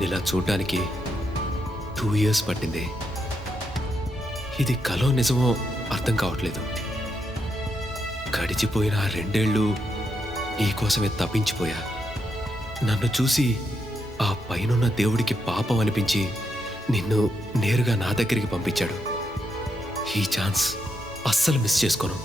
నిన్నిలా చూడ్డానికి 2 ఇయర్స్ పట్టింది. ఇది కలో నిజమో అర్థం కావట్లేదు. గడిచిపోయిన ఆ 2 ఏళ్ళు నీకోసమే తప్పించిపోయా. నన్ను చూసి ఆ పైనున్న దేవుడికి పాపం అనిపించి నిన్ను నేరుగా నా దగ్గరికి పంపించాడు. ఈ ఛాన్స్ అస్సలు మిస్ చేసుకోను.